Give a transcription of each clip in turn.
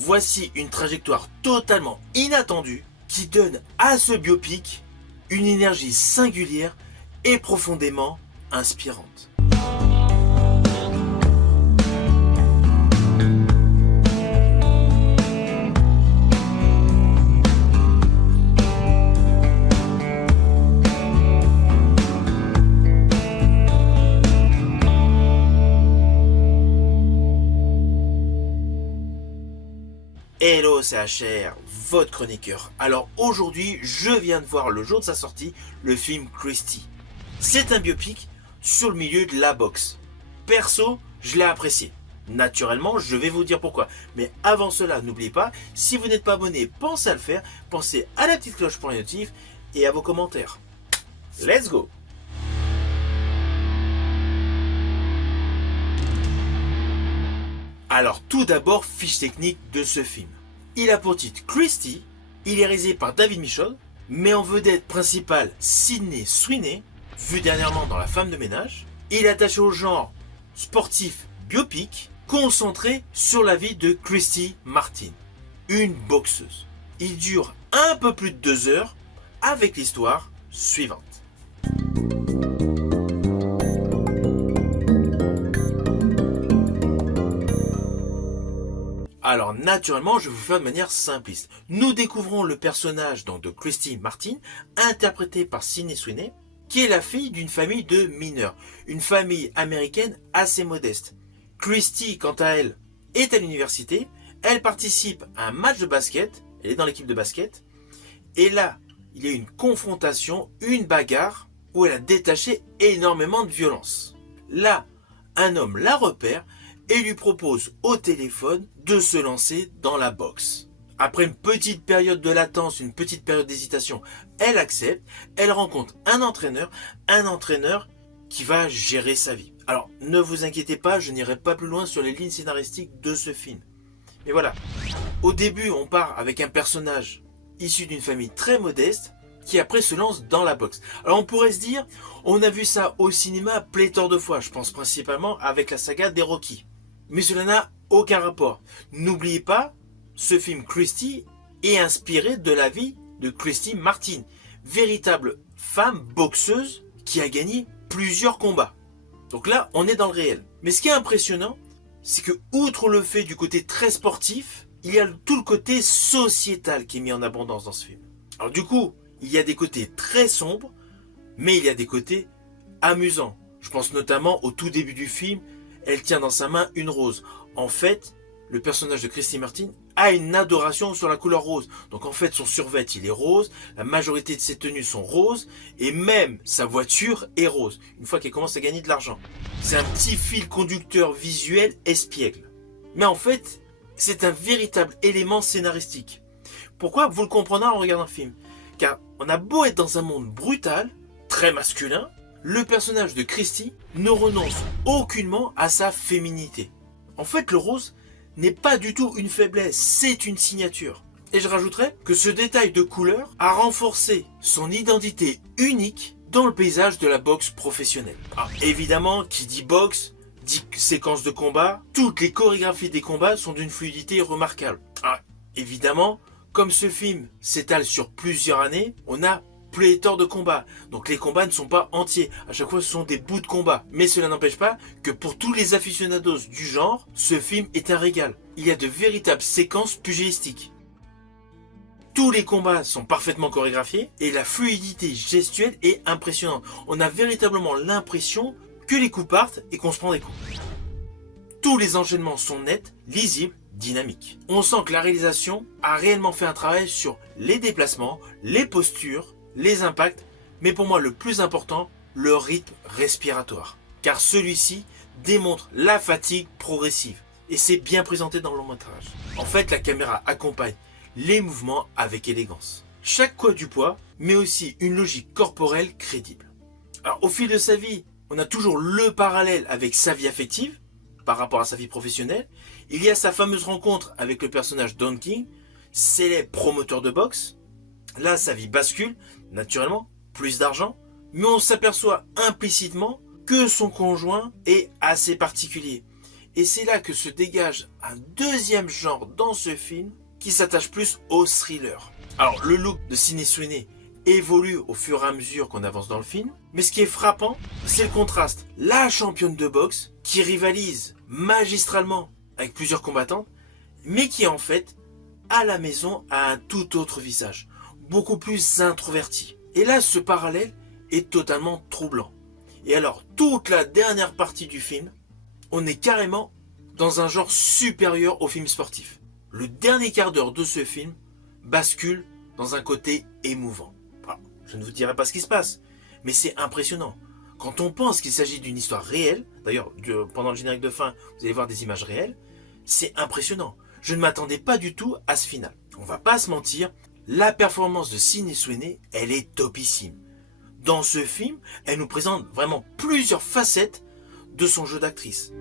Voici une trajectoire totalement inattendue qui donne à ce biopic une énergie singulière et profondément inspirante. Hello, c'est HR, votre chroniqueur. Alors aujourd'hui, je viens de voir le jour de sa sortie le film Christie. C'est un biopic sur le milieu de la boxe. Perso, je l'ai apprécié. Naturellement, je vais vous dire pourquoi. Mais avant cela, n'oubliez pas, si vous n'êtes pas abonné, pensez à le faire. Pensez à la petite cloche pour les notifs et à vos commentaires. Let's go! Alors tout d'abord, fiche technique de ce film. Il a pour titre Christie, il est réalisé par David Michôd, mais en vedette principale Sydney Sweeney, vu dernièrement dans La Femme de ménage. Il est attaché au genre sportif biopic, concentré sur la vie de Christie Martin, une boxeuse. Il dure un peu plus de 2 heures, avec l'histoire suivante. Alors naturellement, je vais vous faire de manière simpliste. Nous découvrons le personnage donc, de Christie Martin, interprété par Sydney Sweeney, qui est la fille d'une famille de mineurs, une famille américaine assez modeste. Christie, quant à elle, est à l'université, elle participe à un match de basket, elle est dans l'équipe de basket, et là, il y a une confrontation, une bagarre, où elle a détaché énormément de violence. Là, un homme la repère, et lui propose au téléphone de se lancer dans la boxe. Après une petite période de latence, une petite période d'hésitation, elle accepte, elle rencontre un entraîneur qui va gérer sa vie. Alors ne vous inquiétez pas, je n'irai pas plus loin sur les lignes scénaristiques de ce film. Mais voilà, au début on part avec un personnage issu d'une famille très modeste, qui après se lance dans la boxe. Alors on pourrait se dire, on a vu ça au cinéma pléthore de fois, je pense principalement avec la saga des Rocky. Mais cela n'a aucun rapport. N'oubliez pas, ce film Christie est inspiré de la vie de Christie Martin, véritable femme boxeuse qui a gagné plusieurs combats. Donc là, on est dans le réel. Mais ce qui est impressionnant, c'est que outre le fait du côté très sportif, il y a tout le côté sociétal qui est mis en abondance dans ce film. Alors du coup, il y a des côtés très sombres, mais il y a des côtés amusants. Je pense notamment au tout début du film, elle tient dans sa main une rose. En fait, le personnage de Christie Martin a une adoration sur la couleur rose. Donc en fait, son survêt, il est rose, la majorité de ses tenues sont roses, et même sa voiture est rose, une fois qu'elle commence à gagner de l'argent. C'est un petit fil conducteur visuel espiègle. Mais en fait, c'est un véritable élément scénaristique. Pourquoi? Vous le comprendrez en regardant le film. Car on a beau être dans un monde brutal, très masculin, le personnage de Christie ne renonce aucunement à sa féminité. En fait, le rose n'est pas du tout une faiblesse, c'est une signature. Et je rajouterais que ce détail de couleur a renforcé son identité unique dans le paysage de la boxe professionnelle. Alors, évidemment, qui dit boxe, dit séquence de combat, toutes les chorégraphies des combats sont d'une fluidité remarquable. Alors, évidemment, comme ce film s'étale sur plusieurs années, on a pléthore de combats. Donc les combats ne sont pas entiers. À chaque fois, ce sont des bouts de combat. Mais cela n'empêche pas que pour tous les aficionados du genre, ce film est un régal. Il y a de véritables séquences pugilistiques. Tous les combats sont parfaitement chorégraphiés et la fluidité gestuelle est impressionnante. On a véritablement l'impression que les coups partent et qu'on se prend des coups. Tous les enchaînements sont nets, lisibles, dynamiques. On sent que la réalisation a réellement fait un travail sur les déplacements, les postures, les impacts, mais pour moi le plus important, le rythme respiratoire. Car celui-ci démontre la fatigue progressive. Et c'est bien présenté dans le long métrage. En fait, la caméra accompagne les mouvements avec élégance. Chaque coup a du poids, mais aussi une logique corporelle crédible. Alors au fil de sa vie, on a toujours le parallèle avec sa vie affective, par rapport à sa vie professionnelle. Il y a sa fameuse rencontre avec le personnage Don King, célèbre promoteur de boxe. Là, sa vie bascule, naturellement, plus d'argent, mais on s'aperçoit implicitement que son conjoint est assez particulier. Et c'est là que se dégage un deuxième genre dans ce film qui s'attache plus au thriller. Alors le look de Sydney Sweeney évolue au fur et à mesure qu'on avance dans le film, mais ce qui est frappant, c'est le contraste. La championne de boxe qui rivalise magistralement avec plusieurs combattantes, mais qui en fait, à la maison, a un tout autre visage, beaucoup plus introverti. Et là, ce parallèle est totalement troublant. Et alors, toute la dernière partie du film, on est carrément dans un genre supérieur au film sportif. Le dernier quart d'heure de ce film bascule dans un côté émouvant. Alors, je ne vous dirai pas ce qui se passe, mais c'est impressionnant. Quand on pense qu'il s'agit d'une histoire réelle, d'ailleurs, pendant le générique de fin, vous allez voir des images réelles, c'est impressionnant. Je ne m'attendais pas du tout à ce final. On va pas se mentir, la performance de Sydney Sweeney, elle est topissime. Dans ce film, elle nous présente vraiment plusieurs facettes de son jeu d'actrice.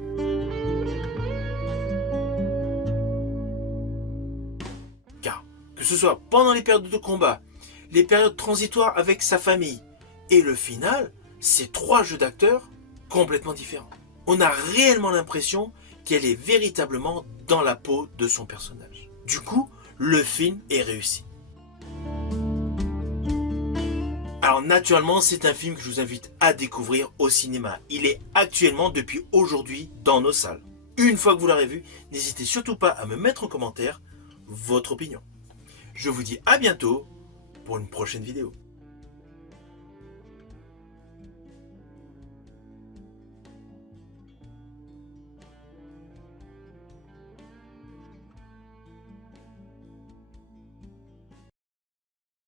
Car, que ce soit pendant les périodes de combat, les périodes transitoires avec sa famille, et le final, c'est trois jeux d'acteurs complètement différents. On a réellement l'impression qu'elle est véritablement dans la peau de son personnage. Du coup, le film est réussi. Alors naturellement, c'est un film que je vous invite à découvrir au cinéma. Il est actuellement depuis aujourd'hui dans nos salles. Une fois que vous l'aurez vu, n'hésitez surtout pas à me mettre en commentaire votre opinion. Je vous dis à bientôt pour une prochaine vidéo.